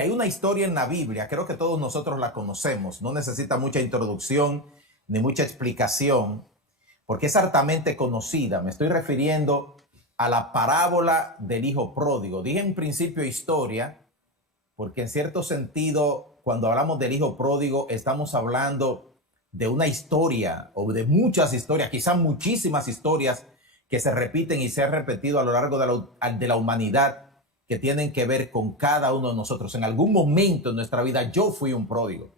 Hay una historia en la Biblia, creo que todos nosotros la conocemos, no necesita mucha introducción ni mucha explicación, porque es hartamente conocida. Me estoy refiriendo a la parábola del hijo pródigo. Dije en principio historia, porque en cierto sentido, cuando hablamos del hijo pródigo, estamos hablando de una historia o de muchas historias, quizás muchísimas historias que se repiten y se han repetido a lo largo de la humanidad, que tienen que ver con cada uno de nosotros. En algún momento en nuestra vida yo fui un pródigo.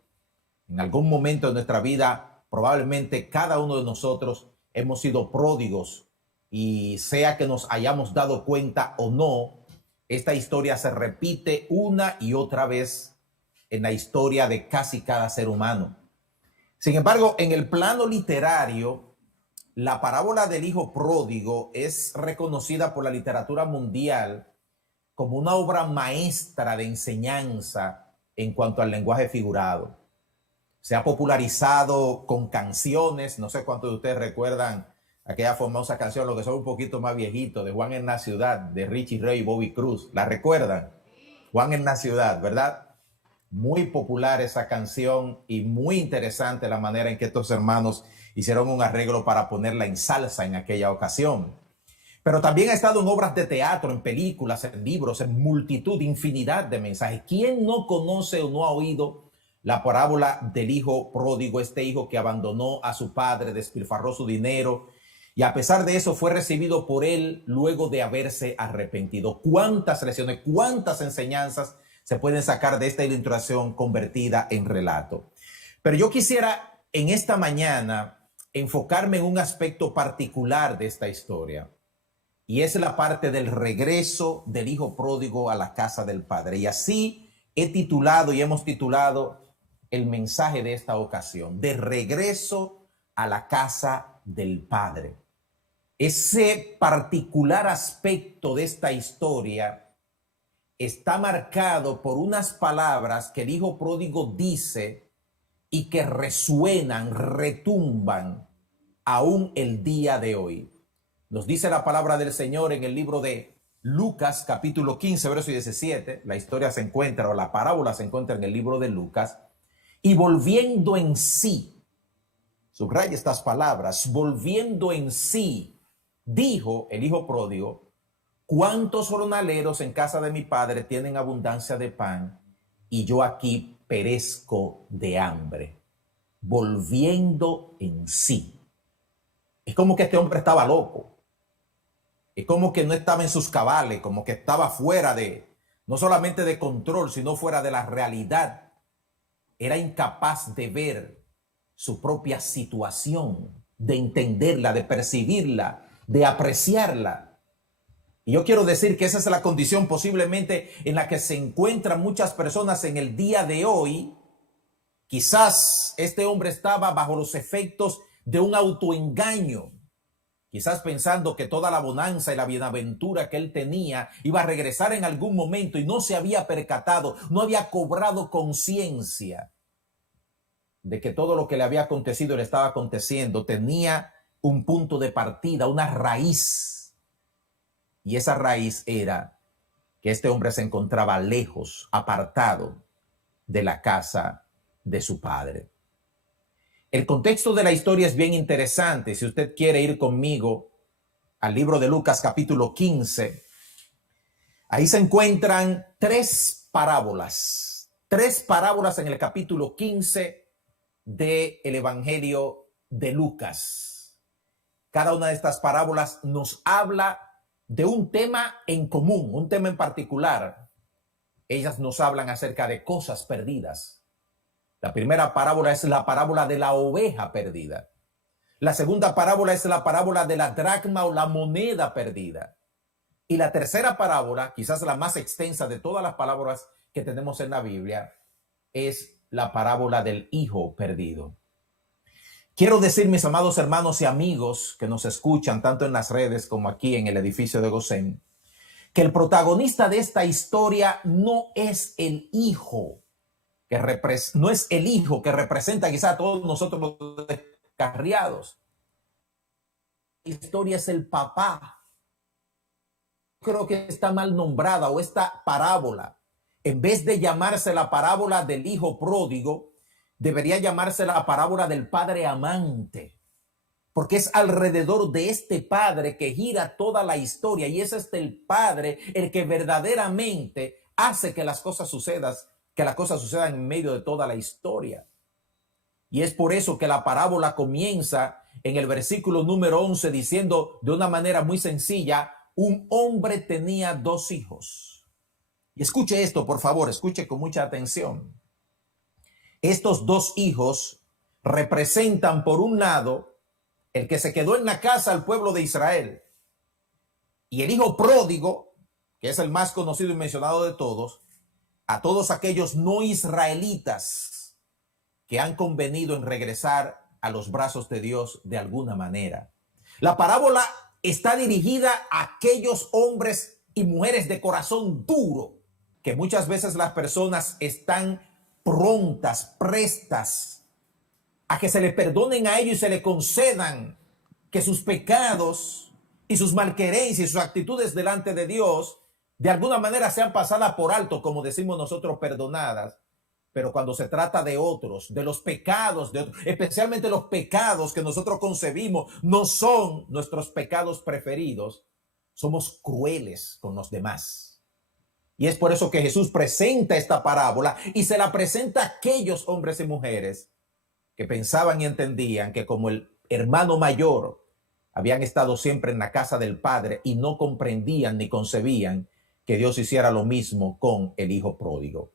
En algún momento de nuestra vida probablemente cada uno de nosotros hemos sido pródigos, y sea que nos hayamos dado cuenta o no, esta historia se repite una y otra vez en la historia de casi cada ser humano. Sin embargo, en el plano literario, la parábola del hijo pródigo es reconocida por la literatura mundial como una obra maestra de enseñanza en cuanto al lenguaje figurado. Se ha popularizado con canciones, no sé cuántos de ustedes recuerdan aquella famosa canción, lo que son un poquito más viejitos, de Juan en la Ciudad, de Richie Ray y Bobby Cruz. ¿La recuerdan? Juan en la Ciudad, ¿verdad? Muy popular esa canción y muy interesante la manera en que estos hermanos hicieron un arreglo para ponerla en salsa en aquella ocasión. Pero también ha estado en obras de teatro, en películas, en libros, en multitud, infinidad de mensajes. ¿Quién no conoce o no ha oído la parábola del hijo pródigo, este hijo que abandonó a su padre, despilfarró su dinero y a pesar de eso fue recibido por él luego de haberse arrepentido? ¿Cuántas lecciones, cuántas enseñanzas se pueden sacar de esta ilustración convertida en relato? Pero yo quisiera en esta mañana enfocarme en un aspecto particular de esta historia, y es la parte del regreso del hijo pródigo a la casa del padre. Y así he titulado y hemos titulado el mensaje de esta ocasión: de regreso a la casa del padre. Ese particular aspecto de esta historia está marcado por unas palabras que el hijo pródigo dice y que resuenan, retumban aún el día de hoy. Nos dice la palabra del Señor en el libro de Lucas, capítulo 15, verso 17. La historia se encuentra, o la parábola se encuentra en el libro de Lucas. Y volviendo en sí, subraya estas palabras, volviendo en sí, dijo el hijo pródigo: ¿cuántos jornaleros en casa de mi padre tienen abundancia de pan y yo aquí perezco de hambre? Volviendo en sí. Es como que este hombre estaba loco. Es como que no estaba en sus cabales, como que estaba fuera de, no solamente de control, sino fuera de la realidad. Era incapaz de ver su propia situación, de entenderla, de percibirla, de apreciarla. Y yo quiero decir que esa es la condición posiblemente en la que se encuentran muchas personas en el día de hoy. Quizás este hombre estaba bajo los efectos de un autoengaño, quizás pensando que toda la bonanza y la bienaventura que él tenía iba a regresar en algún momento, y no se había percatado, no había cobrado conciencia de que todo lo que le había acontecido, le estaba aconteciendo, tenía un punto de partida, una raíz. Y esa raíz era que este hombre se encontraba lejos, apartado de la casa de su padre. El contexto de la historia es bien interesante. Si usted quiere ir conmigo al libro de Lucas, capítulo 15, ahí se encuentran tres parábolas en el capítulo 15 del Evangelio de Lucas. Cada una de estas parábolas nos habla de un tema en común, un tema en particular. Ellas nos hablan acerca de cosas perdidas. La primera parábola es la parábola de la oveja perdida. La segunda parábola es la parábola de la dracma o la moneda perdida. Y la tercera parábola, quizás la más extensa de todas las parábolas que tenemos en la Biblia, es la parábola del hijo perdido. Quiero decir, mis amados hermanos y amigos que nos escuchan tanto en las redes como aquí en el edificio de Gosén, que el protagonista de esta historia no es el hijo, no es el hijo que representa quizá a todos nosotros los descarriados. La historia es el papá. Creo que está mal nombrada, o esta parábola En vez de llamarse la parábola del hijo pródigo, debería llamarse la parábola del padre amante, porque es alrededor de este padre que gira toda la historia, y es el padre el que verdaderamente hace que las cosas sucedan en medio de toda la historia. Y es por eso que la parábola comienza en el versículo número 11 diciendo de una manera muy sencilla: un hombre tenía 2 hijos. Y escuche esto, por favor, escuche con mucha atención. Estos 2 hijos representan, por un lado, el que se quedó en la casa al pueblo de Israel, y el hijo pródigo, que es el más conocido y mencionado de todos, a todos aquellos no israelitas que han convenido en regresar a los brazos de Dios de alguna manera. La parábola está dirigida a aquellos hombres y mujeres de corazón duro, que muchas veces las personas están prestas a que se le perdonen a ellos y se le concedan que sus pecados y sus malquerencias y sus actitudes delante de Dios de alguna manera sean pasadas por alto, como decimos nosotros, perdonadas. Pero cuando se trata de otros, de los pecados de otros, especialmente los pecados que nosotros concebimos no son nuestros pecados preferidos, somos crueles con los demás. Y es por eso que Jesús presenta esta parábola y se la presenta a aquellos hombres y mujeres que pensaban y entendían que como el hermano mayor habían estado siempre en la casa del Padre y no comprendían ni concebían que Dios hiciera lo mismo con el hijo pródigo.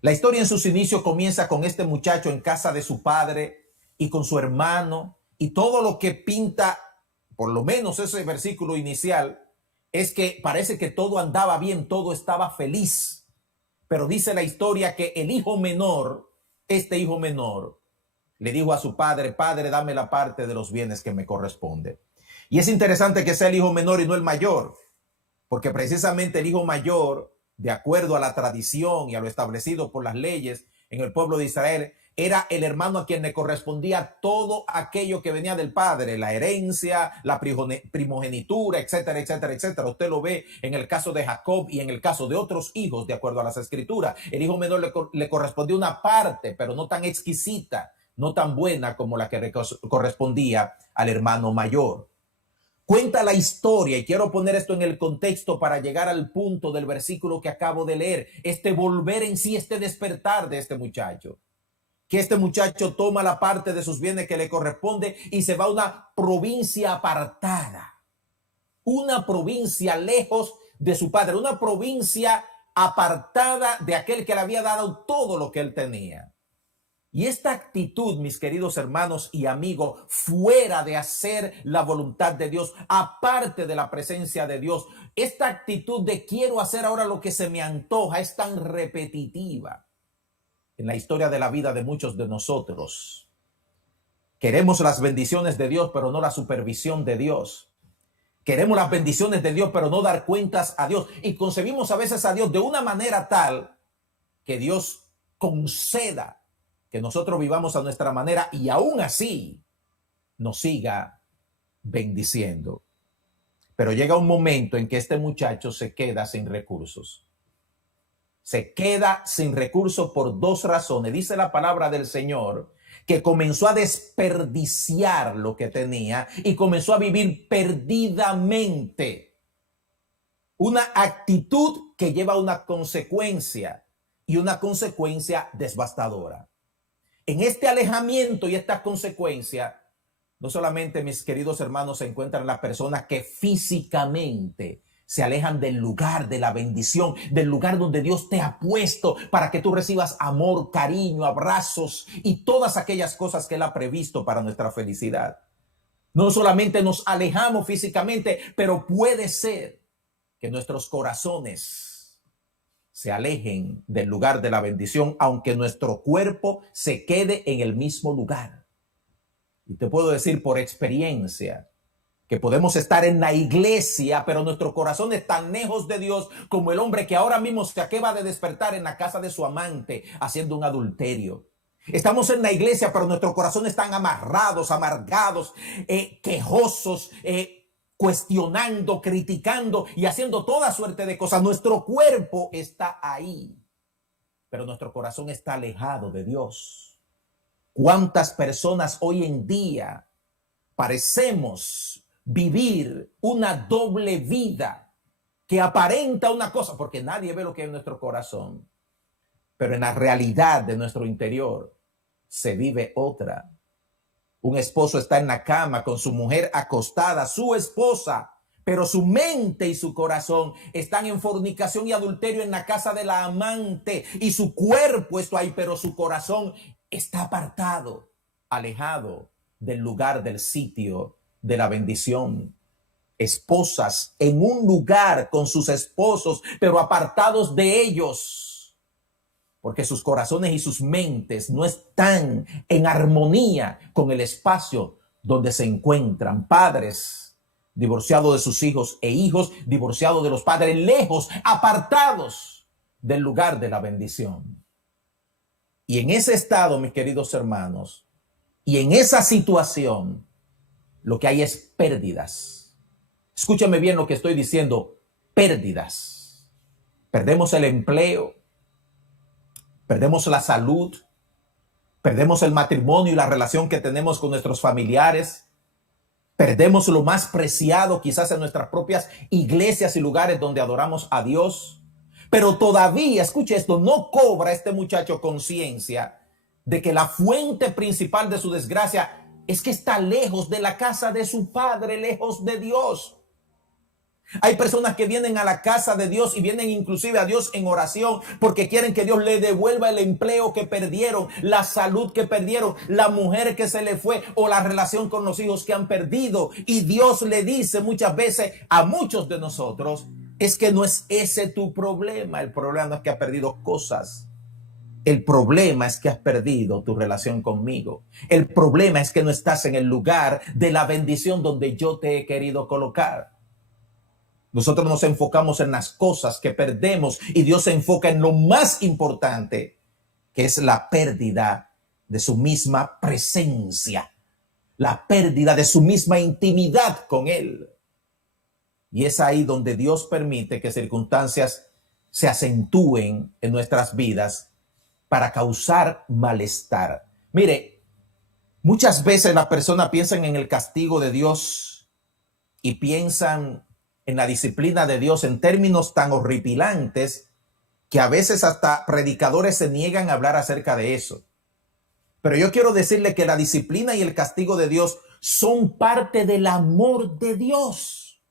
La historia en sus inicios comienza con este muchacho en casa de su padre y con su hermano, y todo lo que pinta, por lo menos ese versículo inicial, es que parece que todo andaba bien, todo estaba feliz. Pero dice la historia que el hijo menor, este hijo menor, le dijo a su padre: padre, dame la parte de los bienes que me corresponde. Y es interesante que sea el hijo menor y no el mayor, porque precisamente el hijo mayor, de acuerdo a la tradición y a lo establecido por las leyes en el pueblo de Israel, era el hermano a quien le correspondía todo aquello que venía del padre, la herencia, la primogenitura, etcétera, etcétera, etcétera. Usted lo ve en el caso de Jacob y en el caso de otros hijos, de acuerdo a las escrituras. El hijo menor le correspondía una parte, pero no tan exquisita, no tan buena como la que correspondía al hermano mayor. Cuenta la historia, y quiero poner esto en el contexto para llegar al punto del versículo que acabo de leer, este volver en sí, este despertar de este muchacho. Que este muchacho toma la parte de sus bienes que le corresponde y se va a una provincia apartada, una provincia lejos de su padre, una provincia apartada de aquel que le había dado todo lo que él tenía. Y esta actitud, mis queridos hermanos y amigos, fuera de hacer la voluntad de Dios, aparte de la presencia de Dios, esta actitud de quiero hacer ahora lo que se me antoja, es tan repetitiva en la historia de la vida de muchos de nosotros. Queremos las bendiciones de Dios, pero no la supervisión de Dios. Queremos las bendiciones de Dios, pero no dar cuentas a Dios. Y concebimos a veces a Dios de una manera tal que Dios conceda que nosotros vivamos a nuestra manera y aún así nos siga bendiciendo. Pero llega un momento en que este muchacho se queda sin recursos. Se queda sin recursos por 2 razones. Dice la palabra del Señor que comenzó a desperdiciar lo que tenía y comenzó a vivir perdidamente. Una actitud que lleva a una consecuencia, y una consecuencia devastadora. En este alejamiento y esta consecuencia, no solamente, mis queridos hermanos, se encuentran las personas que físicamente se alejan del lugar de la bendición, del lugar donde Dios te ha puesto para que tú recibas amor, cariño, abrazos y todas aquellas cosas que Él ha previsto para nuestra felicidad. No solamente nos alejamos físicamente, pero puede ser que nuestros corazones se alejen del lugar de la bendición, aunque nuestro cuerpo se quede en el mismo lugar. Y te puedo decir por experiencia que podemos estar en la iglesia, pero nuestro corazón es tan lejos de Dios como el hombre que ahora mismo se acaba de despertar en la casa de su amante haciendo un adulterio. Estamos en la iglesia, pero nuestros corazones están amarrados, amargados, quejosos, cuestionando, criticando y haciendo toda suerte de cosas. Nuestro cuerpo está ahí. pero nuestro corazón está alejado de Dios. ¿Cuántas personas hoy en día parecemos vivir una doble vida que aparenta una cosa, porque nadie ve lo que hay en nuestro corazón, pero en la realidad de nuestro interior se vive otra? Un esposo está en la cama con su mujer acostada, su esposa, pero su mente y su corazón están en fornicación y adulterio en la casa de la amante, y su cuerpo está ahí, pero su corazón está apartado, alejado del lugar, del sitio de la bendición. Esposas en un lugar con sus esposos, pero apartados de ellos, porque sus corazones y sus mentes no están en armonía con el espacio donde se encuentran. Padres divorciados de sus hijos e hijos divorciados de los padres, lejos, apartados del lugar de la bendición. Y en ese estado, mis queridos hermanos, y en esa situación, lo que hay es pérdidas. Escúchame bien lo que estoy diciendo, pérdidas. Perdemos el empleo, perdemos la salud, perdemos el matrimonio y la relación que tenemos con nuestros familiares, perdemos lo más preciado quizás en nuestras propias iglesias y lugares donde adoramos a Dios. Pero todavía, escuche esto, no cobra este muchacho conciencia de que la fuente principal de su desgracia es que está lejos de la casa de su padre, lejos de Dios. Hay personas que vienen a la casa de Dios y vienen inclusive a Dios en oración porque quieren que Dios le devuelva el empleo que perdieron, la salud que perdieron, la mujer que se le fue o la relación con los hijos que han perdido. Y Dios le dice muchas veces a muchos de nosotros, es que no es ese tu problema. El problema no es que has perdido cosas. El problema es que has perdido tu relación conmigo. El problema es que no estás en el lugar de la bendición donde yo te he querido colocar. Nosotros nos enfocamos en las cosas que perdemos y Dios se enfoca en lo más importante, que es la pérdida de su misma presencia, la pérdida de su misma intimidad con Él. Y es ahí donde Dios permite que circunstancias se acentúen en nuestras vidas para causar malestar. Mire, muchas veces las personas piensan en el castigo de Dios y piensan en la disciplina de Dios en términos tan horripilantes que a veces hasta predicadores se niegan a hablar acerca de eso. Pero yo quiero decirle que la disciplina y el castigo de Dios son parte del amor de Dios.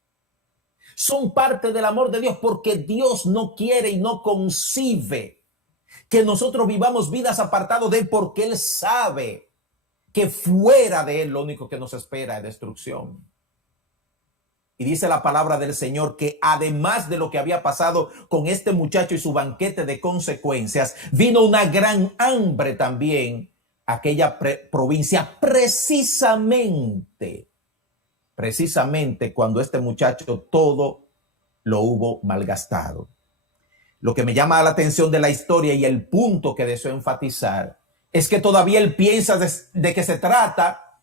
Son parte del amor de Dios porque Dios no quiere y no concibe que nosotros vivamos vidas apartados de Él, porque Él sabe que fuera de Él lo único que nos espera es destrucción. Y dice la palabra del Señor que además de lo que había pasado con este muchacho y su banquete de consecuencias, vino una gran hambre también a aquella provincia precisamente cuando este muchacho todo lo hubo malgastado. Lo que me llama la atención de la historia y el punto que deseo enfatizar es que todavía él piensa de que se trata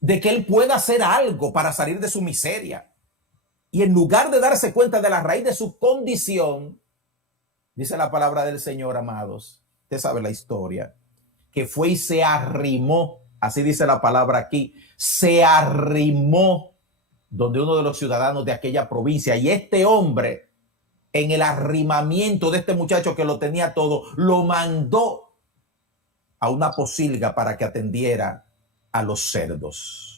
de que él pueda hacer algo para salir de su miseria. Y en lugar de darse cuenta de la raíz de su condición, dice la palabra del Señor, amados, usted sabe la historia, que fue y se arrimó, así dice la palabra aquí, se arrimó donde uno de los ciudadanos de aquella provincia. Y este hombre, en el arrimamiento de este muchacho que lo tenía todo, lo mandó a una pocilga para que atendiera a los cerdos.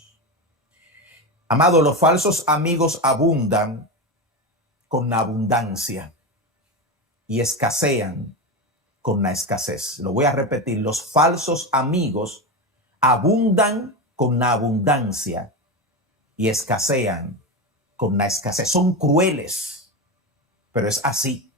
Amado, los falsos amigos abundan con la abundancia y escasean con la escasez. Lo voy a repetir, los falsos amigos abundan con la abundancia y escasean con la escasez. Son crueles, pero es así.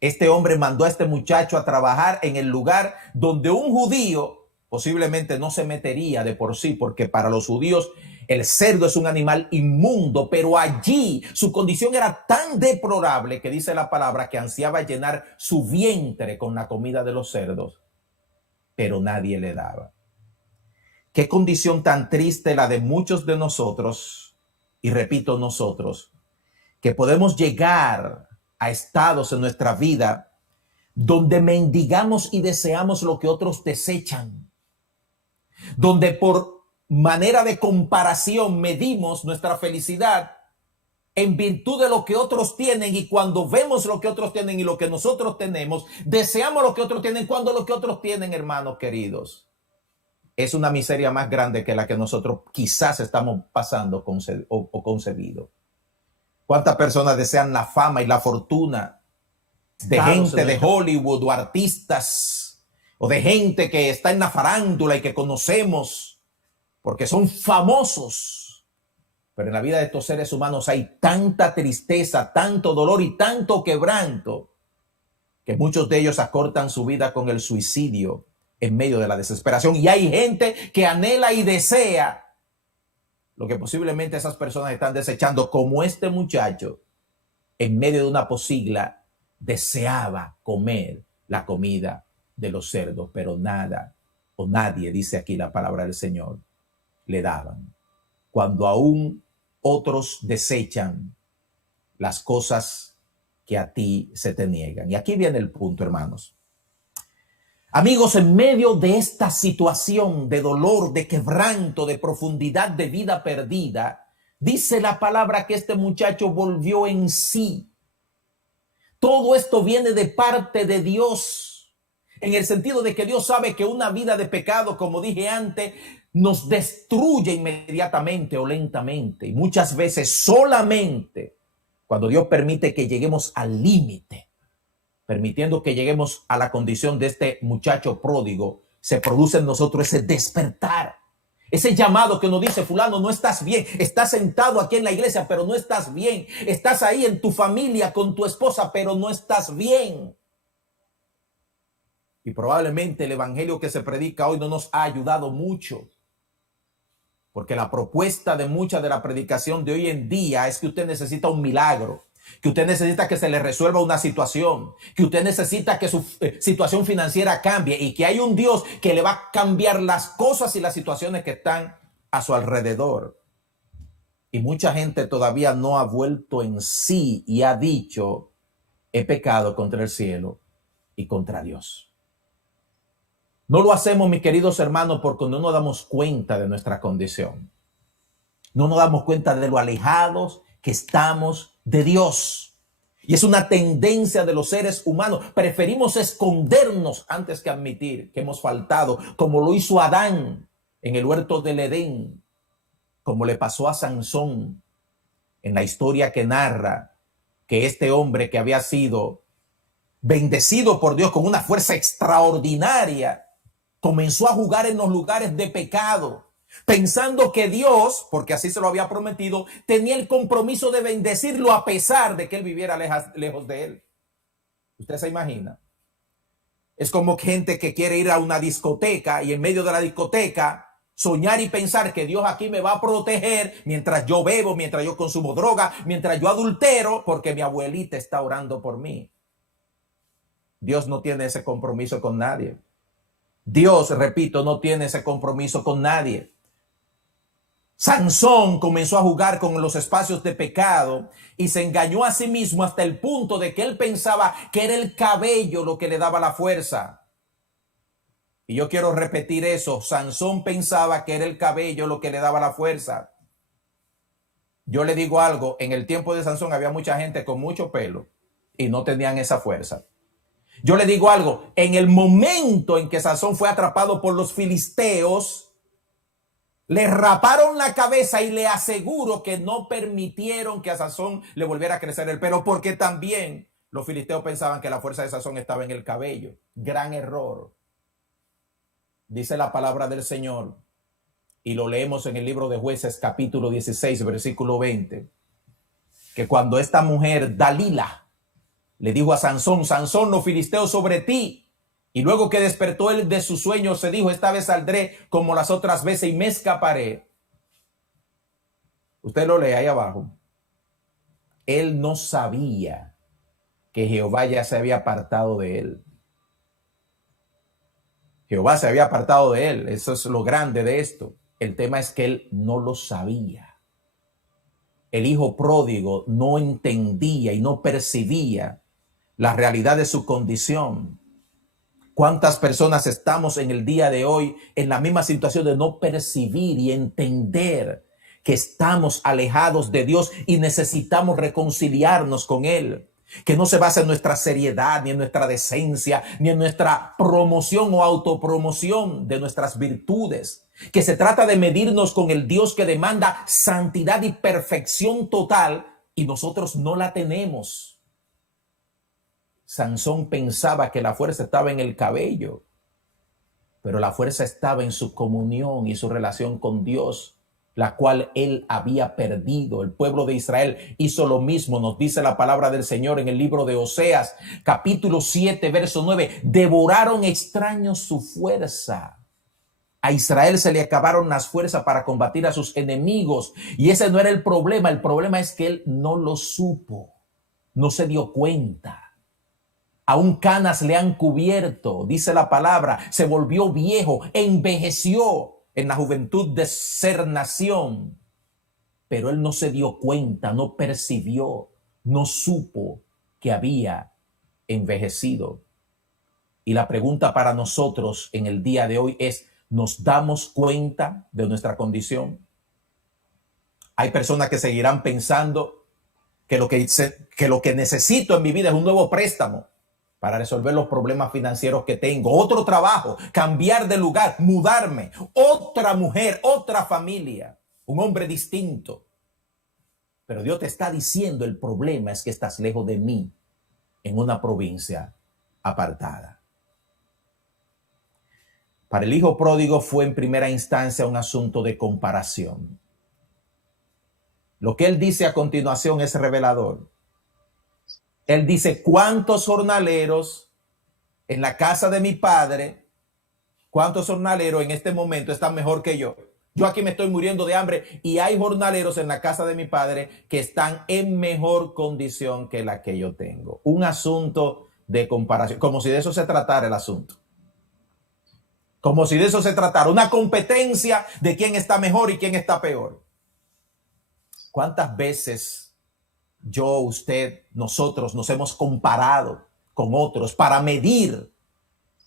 Este hombre mandó a este muchacho a trabajar en el lugar donde un judío posiblemente no se metería de por sí, porque para los judíos el cerdo es un animal inmundo, pero allí su condición era tan deplorable que dice la palabra que ansiaba llenar su vientre con la comida de los cerdos, pero nadie le daba. Qué condición tan triste la de muchos de nosotros, y repito nosotros, que podemos llegar a estados en nuestra vida donde mendigamos y deseamos lo que otros desechan, donde por manera de comparación medimos nuestra felicidad en virtud de lo que otros tienen, y cuando vemos lo que otros tienen y lo que nosotros tenemos, deseamos lo que otros tienen cuando lo que otros tienen, hermanos queridos, es una miseria más grande que la que nosotros quizás estamos pasando o concebido. ¿Cuántas personas desean la fama y la fortuna de gente de Hollywood o artistas o de gente que está en la farándula y que conocemos porque son famosos? Pero en la vida de estos seres humanos hay tanta tristeza, tanto dolor y tanto quebranto que muchos de ellos acortan su vida con el suicidio en medio de la desesperación. Y hay gente que anhela y desea lo que posiblemente esas personas están desechando, como este muchacho en medio de una posigla deseaba comer la comida de los cerdos, pero nada o nadie, dice aquí la palabra del Señor, le daban. Cuando aún otros desechan las cosas que a ti se te niegan. Y aquí viene el punto, hermanos. Amigos, en medio de esta situación de dolor, de quebranto, de profundidad de vida perdida, dice la palabra que este muchacho volvió en sí. Todo esto viene de parte de Dios, en el sentido de que Dios sabe que una vida de pecado, como dije antes, nos destruye inmediatamente o lentamente. Y muchas veces solamente cuando Dios permite que lleguemos al límite, permitiendo que lleguemos a la condición de este muchacho pródigo, se produce en nosotros ese despertar, ese llamado que nos dice: fulano, no estás bien, estás sentado aquí en la iglesia, pero no estás bien, estás ahí en tu familia con tu esposa, pero no estás bien. Y probablemente el evangelio que se predica hoy no nos ha ayudado mucho, porque la propuesta de mucha de la predicación de hoy en día es que usted necesita un milagro, que usted necesita que se le resuelva una situación, que usted necesita que su situación financiera cambie y que hay un Dios que le va a cambiar las cosas y las situaciones que están a su alrededor. Y mucha gente todavía no ha vuelto en sí y ha dicho: he pecado contra el cielo y contra Dios. No lo hacemos, mis queridos hermanos, porque no nos damos cuenta de nuestra condición. No nos damos cuenta de lo alejados que estamos de Dios. Y es una tendencia de los seres humanos. Preferimos escondernos antes que admitir que hemos faltado, como lo hizo Adán en el huerto del Edén, como le pasó a Sansón en la historia que narra que este hombre que había sido bendecido por Dios con una fuerza extraordinaria, comenzó a jugar en los lugares de pecado, pensando que Dios, porque así se lo había prometido, tenía el compromiso de bendecirlo a pesar de que él viviera lejos de él. ¿Usted se imagina? Es como gente que quiere ir a una discoteca y en medio de la discoteca soñar y pensar que Dios aquí me va a proteger mientras yo bebo, mientras yo consumo droga, mientras yo adultero, porque mi abuelita está orando por mí. Dios no tiene ese compromiso con nadie. Dios, repito, no tiene ese compromiso con nadie. Sansón comenzó a jugar con los espacios de pecado y se engañó a sí mismo hasta el punto de que él pensaba que era el cabello lo que le daba la fuerza. Y yo quiero repetir eso. Sansón pensaba que era el cabello lo que le daba la fuerza. Yo le digo algo, en el tiempo de Sansón había mucha gente con mucho pelo y no tenían esa fuerza. Yo le digo algo, en el momento en que Sansón fue atrapado por los filisteos, le raparon la cabeza y le aseguro que no permitieron que a Sansón le volviera a crecer el pelo, porque también los filisteos pensaban que la fuerza de Sansón estaba en el cabello. Gran error. Dice la palabra del Señor, y lo leemos en el libro de Jueces, capítulo 16, versículo 20, que cuando esta mujer, Dalila, le dijo a Sansón: Sansón, los filisteos sobre ti. Y luego que despertó él de su sueño, se dijo: esta vez saldré como las otras veces y me escaparé. Usted lo lee ahí abajo. Él no sabía que Jehová ya se había apartado de él. Jehová se había apartado de él. Eso es lo grande de esto. El tema es que él no lo sabía. El hijo pródigo no entendía y no percibía la realidad de su condición. ¿Cuántas personas estamos en el día de hoy en la misma situación de no percibir y entender que estamos alejados de Dios y necesitamos reconciliarnos con Él? Que no se basa en nuestra seriedad, ni en nuestra decencia, ni en nuestra promoción o autopromoción de nuestras virtudes. Que se trata de medirnos con el Dios que demanda santidad y perfección total y nosotros no la tenemos. Sansón pensaba que la fuerza estaba en el cabello, pero la fuerza estaba en su comunión y su relación con Dios, la cual él había perdido. El pueblo de Israel hizo lo mismo, nos dice la palabra del Señor en el libro de Oseas, capítulo 7, verso 9. Devoraron extraños su fuerza. A Israel se le acabaron las fuerzas para combatir a sus enemigos. Y ese no era el problema. El problema es que él no lo supo, no se dio cuenta. Aún canas le han cubierto, dice la palabra, se volvió viejo, envejeció en la juventud de ser nación. Pero él no se dio cuenta, no percibió, no supo que había envejecido. Y la pregunta para nosotros en el día de hoy es, ¿nos damos cuenta de nuestra condición? Hay personas que seguirán pensando que lo que necesito en mi vida es un nuevo préstamo para resolver los problemas financieros que tengo, otro trabajo, cambiar de lugar, mudarme, otra mujer, otra familia, un hombre distinto. Pero Dios te está diciendo, el problema es que estás lejos de mí, en una provincia apartada. Para el hijo pródigo fue en primera instancia un asunto de comparación. Lo que él dice a continuación es revelador. Él dice, ¿cuántos jornaleros en la casa de mi padre, cuántos jornaleros en este momento están mejor que yo? Yo aquí me estoy muriendo de hambre y hay jornaleros en la casa de mi padre que están en mejor condición que la que yo tengo. Un asunto de comparación, como si de eso se tratara el asunto. Como si de eso se tratara, una competencia de quién está mejor y quién está peor. ¿Cuántas veces yo, usted, nosotros nos hemos comparado con otros para medir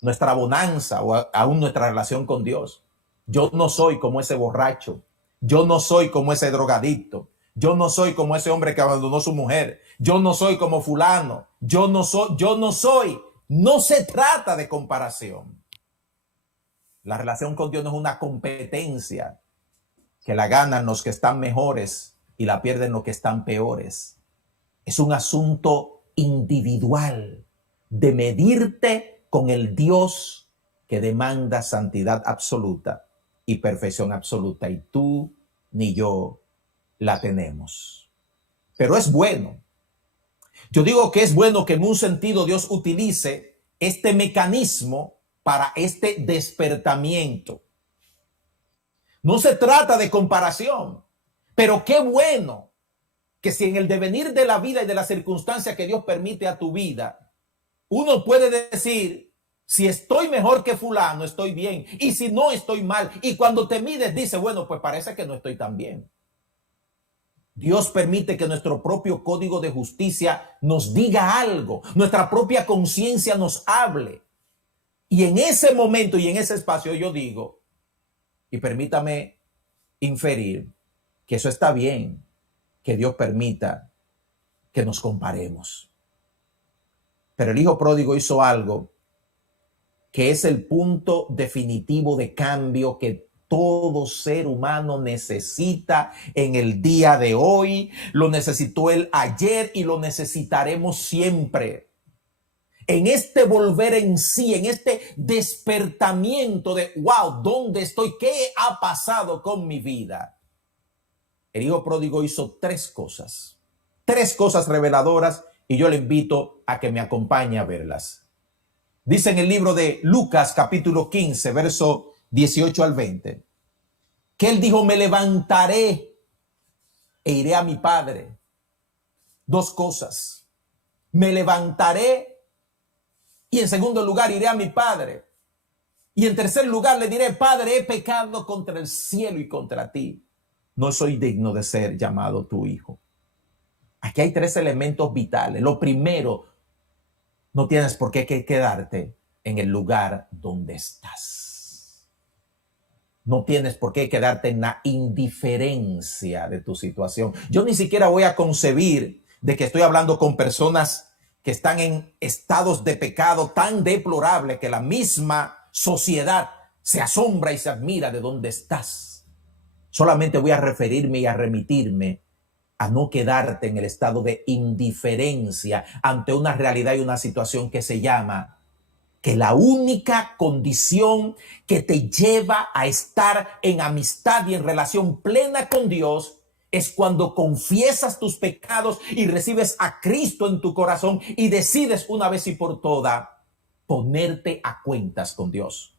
nuestra bonanza o aún nuestra relación con Dios? Yo no soy como ese borracho. Yo no soy como ese drogadicto. Yo no soy como ese hombre que abandonó a su mujer. Yo no soy como fulano. Yo no soy. No se trata de comparación. La relación con Dios no es una competencia que la ganan los que están mejores y la pierden los que están peores. Es un asunto individual de medirte con el Dios que demanda santidad absoluta y perfección absoluta. Y tú ni yo la tenemos. Pero es bueno. Yo digo que es bueno que en un sentido Dios utilice este mecanismo para este despertamiento. No se trata de comparación, pero qué bueno que si en el devenir de la vida y de las circunstancias que Dios permite a tu vida, uno puede decir, si estoy mejor que fulano, estoy bien, y si no, estoy mal. Y cuando te mides, dice, bueno, pues parece que no estoy tan bien. Dios permite que nuestro propio código de justicia nos diga algo, nuestra propia conciencia nos hable. Y en ese momento y en ese espacio yo digo, y permítame inferir, que eso está bien, que Dios permita que nos comparemos. Pero el hijo pródigo hizo algo que es el punto definitivo de cambio que todo ser humano necesita en el día de hoy. Lo necesitó él ayer y lo necesitaremos siempre. En este volver en sí, en este despertamiento de, wow, ¿dónde estoy? ¿Qué ha pasado con mi vida? El hijo pródigo hizo tres cosas reveladoras, y yo le invito a que me acompañe a verlas. Dice en el libro de Lucas, capítulo 15, verso 18 al 20, que él dijo, me levantaré e iré a mi padre. Dos cosas. Me levantaré y en segundo lugar iré a mi padre. Y en tercer lugar le diré, Padre, he pecado contra el cielo y contra ti. No soy digno de ser llamado tu hijo. Aquí hay tres elementos vitales. Lo primero, No tienes por qué quedarte en el lugar donde estás. No tienes por qué quedarte en la indiferencia de tu situación. Yo ni siquiera voy a concebir de que estoy hablando con personas que están en estados de pecado tan deplorable que la misma sociedad se asombra y se admira de dónde estás. Solamente voy a referirme y a remitirme a no quedarte en el estado de indiferencia ante una realidad y una situación que se llama que la única condición que te lleva a estar en amistad y en relación plena con Dios es cuando confiesas tus pecados y recibes a Cristo en tu corazón y decides una vez y por todas ponerte a cuentas con Dios.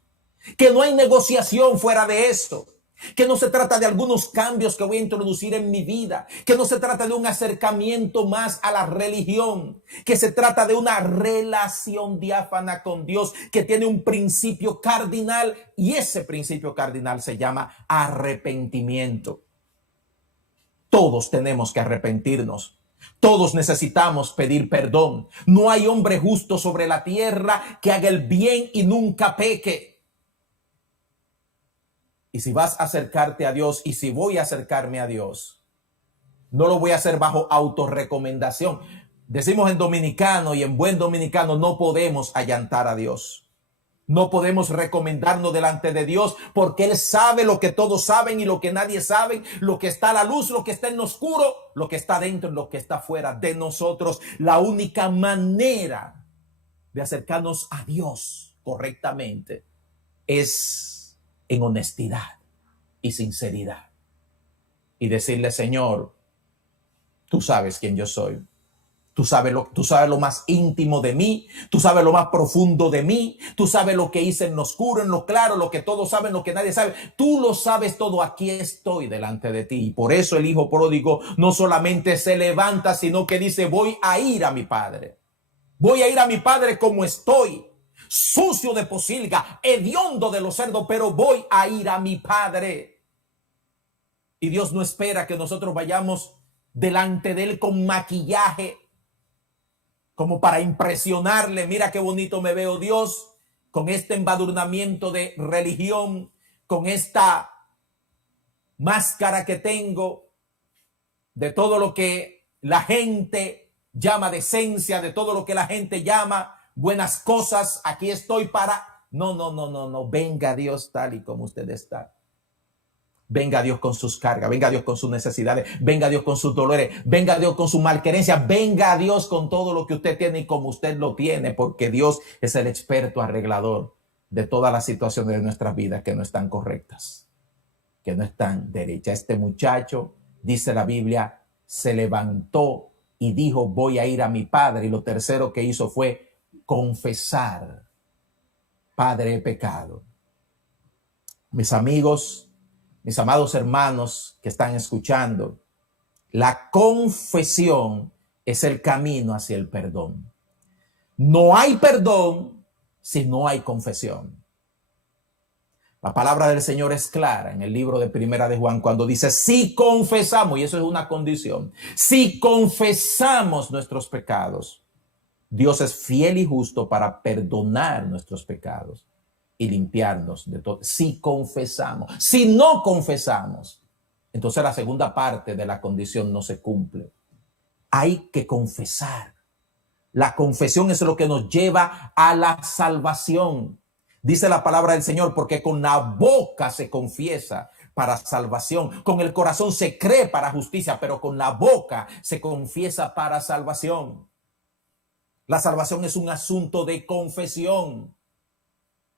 Que no hay negociación fuera de eso. Que no se trata de algunos cambios que voy a introducir en mi vida, que no se trata de un acercamiento más a la religión, que se trata de una relación diáfana con Dios que tiene un principio cardinal y ese principio cardinal se llama arrepentimiento. Todos tenemos que arrepentirnos. Todos necesitamos pedir perdón. No hay hombre justo sobre la tierra que haga el bien y nunca peque. Y si vas a acercarte a Dios y si voy a acercarme a Dios, no lo voy a hacer bajo autorrecomendación. Decimos en dominicano y en buen dominicano, no podemos allantar a Dios. No podemos recomendarnos delante de Dios porque Él sabe lo que todos saben y lo que nadie sabe, lo que está a la luz, lo que está en lo oscuro, lo que está dentro y lo que está fuera de nosotros. La única manera de acercarnos a Dios correctamente es en honestidad y sinceridad. Y decirle, Señor, tú sabes quién yo soy. Tú sabes lo más íntimo de mí. Tú sabes lo más profundo de mí. Tú sabes lo que hice en lo oscuro, en lo claro, lo que todos saben, lo que nadie sabe. Tú lo sabes todo. Aquí estoy delante de ti. Y por eso el hijo pródigo no solamente se levanta, sino que dice, voy a ir a mi padre. Voy a ir a mi padre como estoy. Sucio de posilga, hediondo de los cerdos, pero voy a ir a mi padre. Y Dios no espera que nosotros vayamos delante de él con maquillaje, como para impresionarle. Mira qué bonito me veo, Dios, con este embadurnamiento de religión, con esta máscara que tengo, de todo lo que la gente llama decencia, de todo lo que la gente llama buenas cosas. Aquí estoy para... No. Venga Dios tal y como usted está. Venga Dios con sus cargas, venga Dios con sus necesidades, venga Dios con sus dolores, venga Dios con su malquerencia, venga Dios con todo lo que usted tiene y como usted lo tiene, porque Dios es el experto arreglador de todas las situaciones de nuestras vidas que no están correctas, que no están derechas. Este muchacho, dice la Biblia, se levantó y dijo, voy a ir a mi padre. Y lo tercero que hizo fue confesar, Padre, he pecado. Mis amigos, mis amados hermanos que están escuchando, la confesión es el camino hacia el perdón. No hay perdón si no hay confesión. La palabra del Señor es clara en el libro de Primera de Juan cuando dice, si confesamos, y eso es una condición, si confesamos nuestros pecados, Dios es fiel y justo para perdonar nuestros pecados y limpiarnos de todo. Si confesamos, si no confesamos, entonces la segunda parte de la condición no se cumple. Hay que confesar. La confesión es lo que nos lleva a la salvación. Dice la palabra del Señor, porque con la boca se confiesa para salvación, con el corazón se cree para justicia, pero con la boca se confiesa para salvación. La salvación es un asunto de confesión.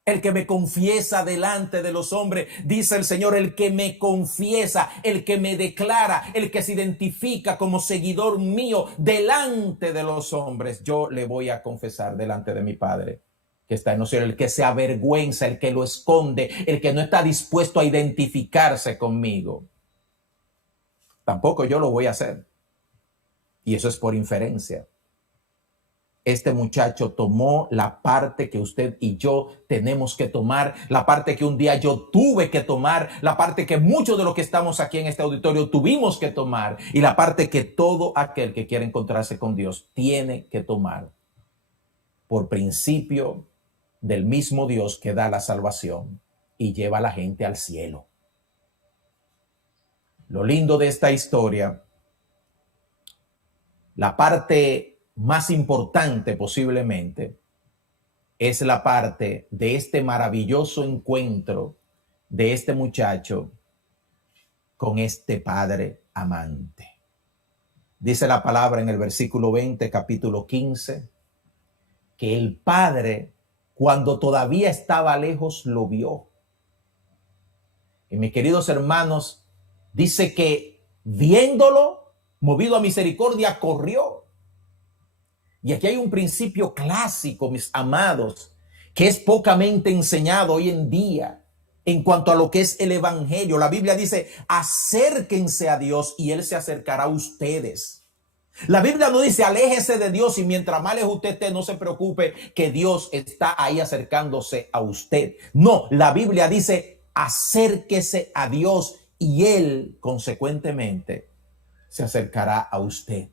El que me confiesa delante de los hombres, dice el Señor, el que me confiesa, el que me declara, el que se identifica como seguidor mío delante de los hombres, yo le voy a confesar delante de mi Padre que está en los cielos. El que se avergüenza, el que lo esconde, el que no está dispuesto a identificarse conmigo, tampoco yo lo voy a hacer. Y eso es por inferencia. Este muchacho tomó la parte que usted y yo tenemos que tomar, la parte que un día yo tuve que tomar, la parte que muchos de los que estamos aquí en este auditorio tuvimos que tomar y la parte que todo aquel que quiere encontrarse con Dios tiene que tomar. por principio del mismo Dios que da la salvación y lleva a la gente al cielo. Lo lindo de esta historia, la parte más importante posiblemente, es la parte de este maravilloso encuentro de este muchacho con este padre amante. Dice la palabra en el versículo 20, capítulo 15, que el padre, cuando todavía estaba lejos, lo vio. Y mis queridos hermanos, dice que viéndolo, movido a misericordia, corrió. Y aquí hay un principio clásico, mis amados, que es pocamente enseñado hoy en día en cuanto a lo que es el evangelio. La Biblia dice, acérquense a Dios y Él se acercará a ustedes. La Biblia no dice, aléjese de Dios y mientras más lejos usted esté, no se preocupe que Dios está ahí acercándose a usted. No, la Biblia dice, acérquese a Dios y Él, consecuentemente, se acercará a usted.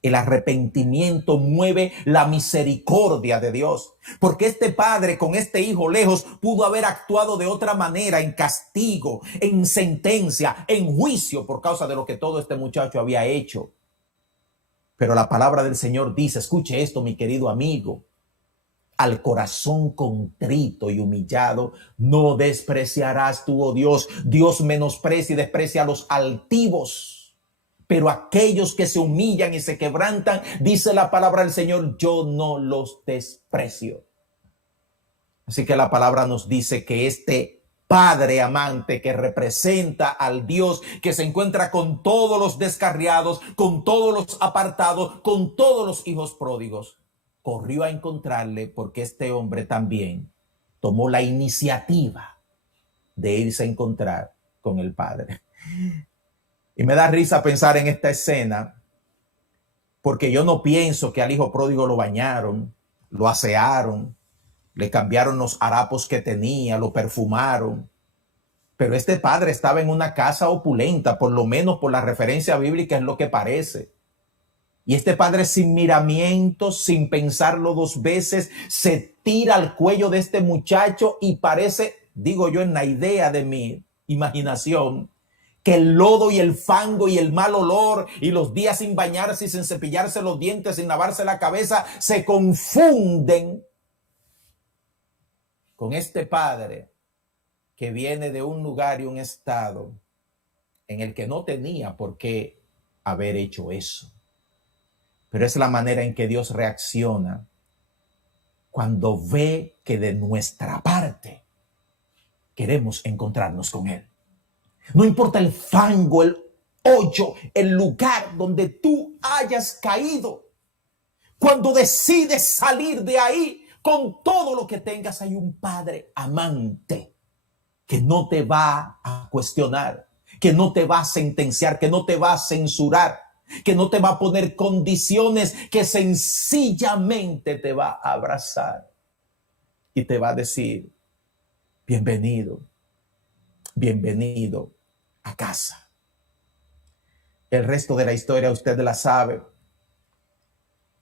El arrepentimiento mueve la misericordia de Dios, porque este padre con este hijo lejos pudo haber actuado de otra manera, en castigo, en sentencia, en juicio, por causa de lo que todo este muchacho había hecho. Pero la palabra del Señor dice, escuche esto, mi querido amigo, al corazón contrito y humillado no despreciarás tú, oh Dios. Dios menosprecia y desprecia a los altivos, pero aquellos que se humillan y se quebrantan, dice la palabra del Señor, yo no los desprecio. Así que la palabra nos dice que este padre amante que representa al Dios que se encuentra con todos los descarriados, con todos los apartados, con todos los hijos pródigos, corrió a encontrarle porque este hombre también tomó la iniciativa de irse a encontrar con el padre. Y me da risa pensar en esta escena, porque yo no pienso que al hijo pródigo lo bañaron, lo asearon, le cambiaron los harapos que tenía, lo perfumaron. Pero este padre estaba en una casa opulenta, por lo menos por la referencia bíblica es lo que parece. Y este padre, sin miramientos, sin pensarlo dos veces, se tira al cuello de este muchacho y parece, digo yo en la idea de mi imaginación, que el lodo y el fango y el mal olor y los días sin bañarse y sin cepillarse los dientes, sin lavarse la cabeza, se confunden con este padre que viene de un lugar y un estado en el que no tenía por qué haber hecho eso. Pero es la manera en que Dios reacciona cuando ve que de nuestra parte queremos encontrarnos con Él. No importa el fango, el hoyo, el lugar donde tú hayas caído. Cuando decides salir de ahí, con todo lo que tengas, hay un padre amante que no te va a cuestionar, que no te va a sentenciar, que no te va a censurar, que no te va a poner condiciones, que sencillamente te va a abrazar y te va a decir, bienvenido, bienvenido a casa. El resto de la historia usted la sabe.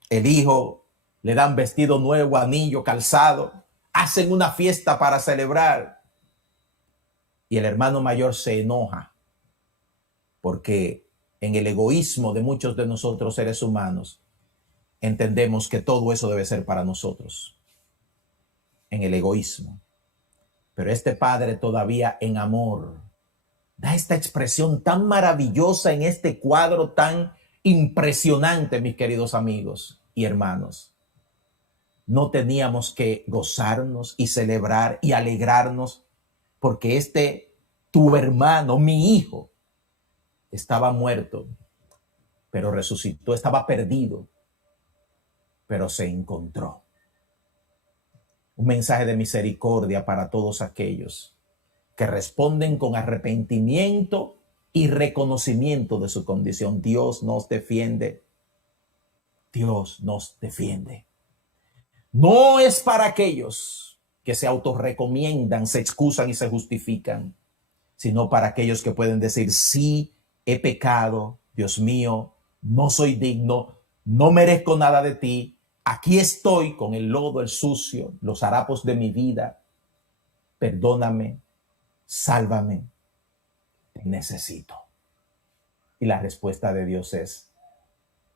El hijo le dan vestido nuevo, anillo, calzado, hacen una fiesta para celebrar y el hermano mayor se enoja porque en el egoísmo de muchos de nosotros seres humanos entendemos que todo eso debe ser para nosotros, en el egoísmo. Pero este padre todavía en amor da esta expresión tan maravillosa en este cuadro tan impresionante, mis queridos amigos y hermanos. No teníamos que gozarnos y celebrar y alegrarnos porque tu hermano, mi hijo, estaba muerto, pero resucitó, estaba perdido, pero se encontró. Un mensaje de misericordia para todos aquellos que responden con arrepentimiento y reconocimiento de su condición. Dios nos defiende. Dios nos defiende. No es para aquellos que se autorrecomiendan, se excusan y se justifican, sino para aquellos que pueden decir, sí, he pecado, Dios mío, no soy digno, no merezco nada de ti, Aquí estoy con el lodo, el sucio, los harapos de mi vida. Perdóname, sálvame, te necesito. Y la respuesta de Dios es,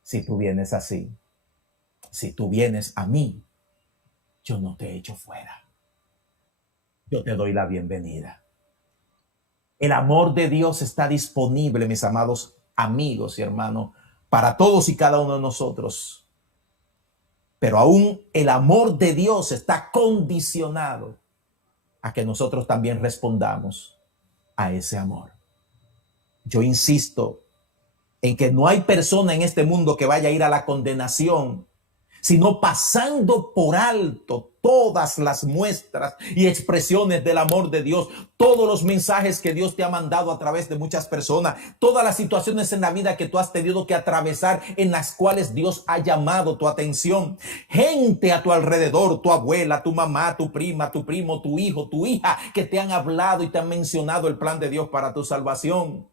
si tú vienes así, si tú vienes a mí, yo no te echo fuera. Yo te doy la bienvenida. El amor de Dios está disponible, mis amados amigos y hermanos, para todos y cada uno de nosotros. Pero aún el amor de Dios está condicionado a que nosotros también respondamos a ese amor. Yo insisto en que no hay persona en este mundo que vaya a ir a la condenación, sino pasando por alto todas las muestras y expresiones del amor de Dios, todos los mensajes que Dios te ha mandado a través de muchas personas, todas las situaciones en la vida que tú has tenido que atravesar, en las cuales Dios ha llamado tu atención. Gente a tu alrededor, tu abuela, tu mamá, tu prima, tu primo, tu hijo, tu hija, que te han hablado y te han mencionado el plan de Dios para tu salvación.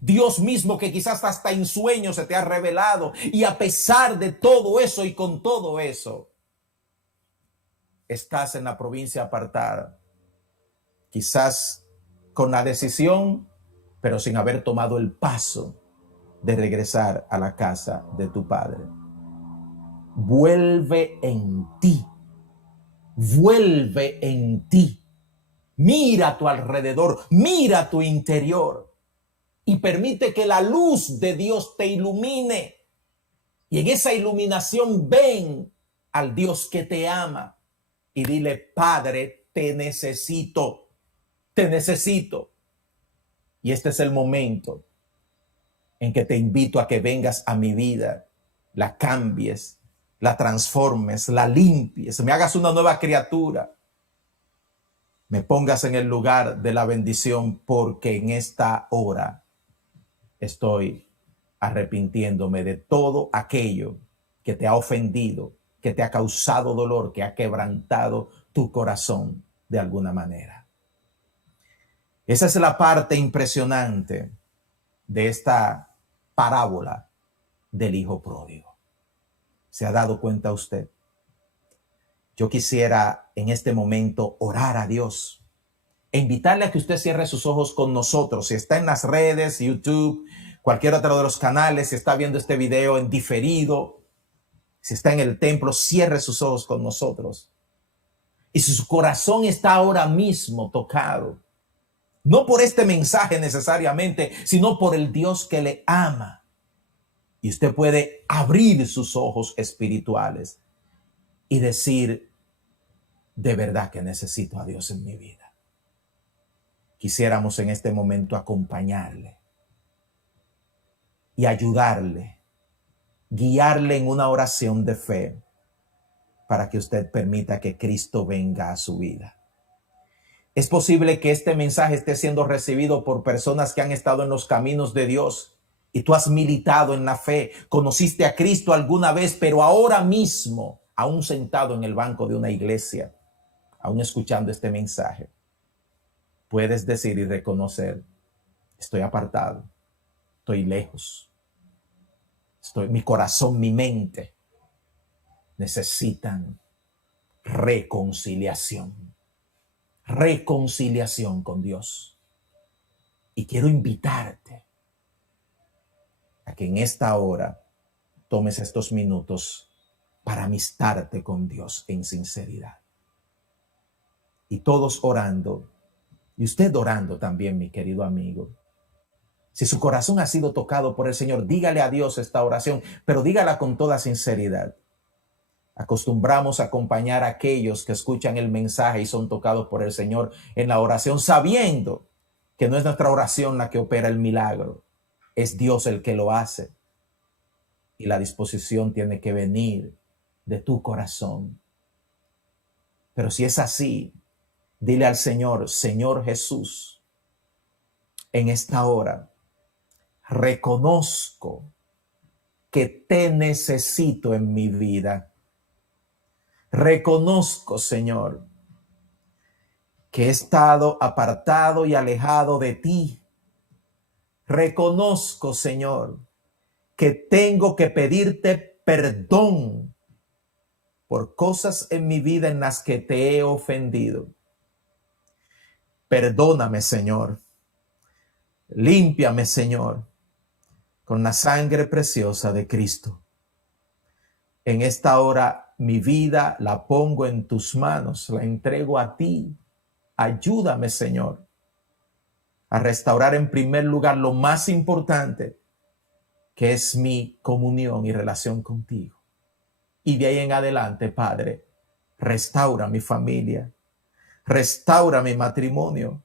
Dios mismo, que quizás hasta en sueños se te ha revelado, y a pesar de todo eso y con todo eso, estás en la provincia apartada, quizás con la decisión, pero sin haber tomado el paso de regresar a la casa de tu Padre. Vuelve en ti, vuelve en ti. Mira a tu alrededor, mira a tu interior. Y permite que la luz de Dios te ilumine. Y en esa iluminación ven al Dios que te ama. Y dile, Padre, te necesito. Te necesito. Y este es el momento en que te invito a que vengas a mi vida, la cambies, la transformes, la limpies, me hagas una nueva criatura. Me pongas en el lugar de la bendición, porque en esta hora estoy arrepintiéndome de todo aquello que te ha ofendido, que te ha causado dolor, que ha quebrantado tu corazón de alguna manera. Esa es la parte impresionante de esta parábola del hijo pródigo. ¿Se ha dado cuenta usted? Yo quisiera en este momento orar a Dios e invitarle a que usted cierre sus ojos con nosotros. Si está en las redes, YouTube, cualquier otro de los canales, si está viendo este video en diferido, si está en el templo, cierre sus ojos con nosotros. Y si su corazón está ahora mismo tocado, no por este mensaje necesariamente, sino por el Dios que le ama, y usted puede abrir sus ojos espirituales y decir, de verdad que necesito a Dios en mi vida. Quisiéramos en este momento acompañarle y ayudarle, guiarle en una oración de fe para que usted permita que Cristo venga a su vida. Es posible que este mensaje esté siendo recibido por personas que han estado en los caminos de Dios y tú has militado en la fe, conociste a Cristo alguna vez, pero ahora mismo, aún sentado en el banco de una iglesia, aún escuchando este mensaje, puedes decir y reconocer, estoy apartado, estoy lejos, mi corazón, mi mente necesitan reconciliación, reconciliación con Dios. Y quiero invitarte a que en esta hora tomes estos minutos para amistarte con Dios en sinceridad. Y todos orando, y usted orando también, mi querido amigo. Si su corazón ha sido tocado por el Señor, dígale a Dios esta oración, pero dígala con toda sinceridad. Acostumbramos a acompañar a aquellos que escuchan el mensaje y son tocados por el Señor en la oración, sabiendo que no es nuestra oración la que opera el milagro, es Dios el que lo hace. Y la disposición tiene que venir de tu corazón. Pero si es así, dile al Señor, Señor Jesús, en esta hora reconozco que te necesito en mi vida. Reconozco, Señor, que he estado apartado y alejado de ti. Reconozco, Señor, que tengo que pedirte perdón por cosas en mi vida en las que te he ofendido. Perdóname, Señor. Límpiame, Señor, con la sangre preciosa de Cristo. En esta hora mi vida la pongo en tus manos, la entrego a ti. Ayúdame, Señor, a restaurar en primer lugar lo más importante, que es mi comunión y relación contigo. Y de ahí en adelante, Padre, restaura mi familia, restaura mi matrimonio,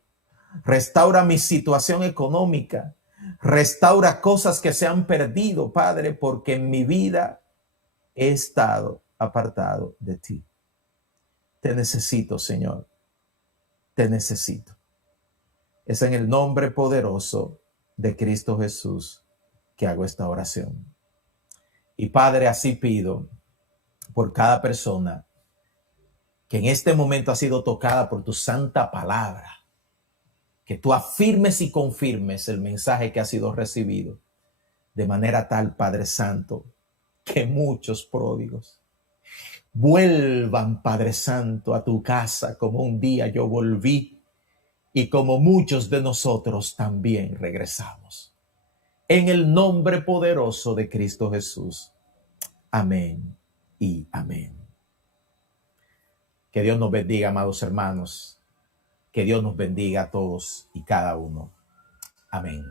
restaura mi situación económica, restaura cosas que se han perdido, Padre, porque en mi vida he estado apartado de ti. Te necesito, Señor, te necesito. Es en el nombre poderoso de Cristo Jesús que hago esta oración. Y Padre, así pido por cada persona que en este momento ha sido tocada por tu santa palabra, que tú afirmes y confirmes el mensaje que ha sido recibido, de manera tal, Padre Santo, que muchos pródigos vuelvan, Padre Santo, a tu casa como un día yo volví y como muchos de nosotros también regresamos. En el nombre poderoso de Cristo Jesús. Amén y amén. Que Dios nos bendiga, amados hermanos. Que Dios nos bendiga a todos y cada uno. Amén.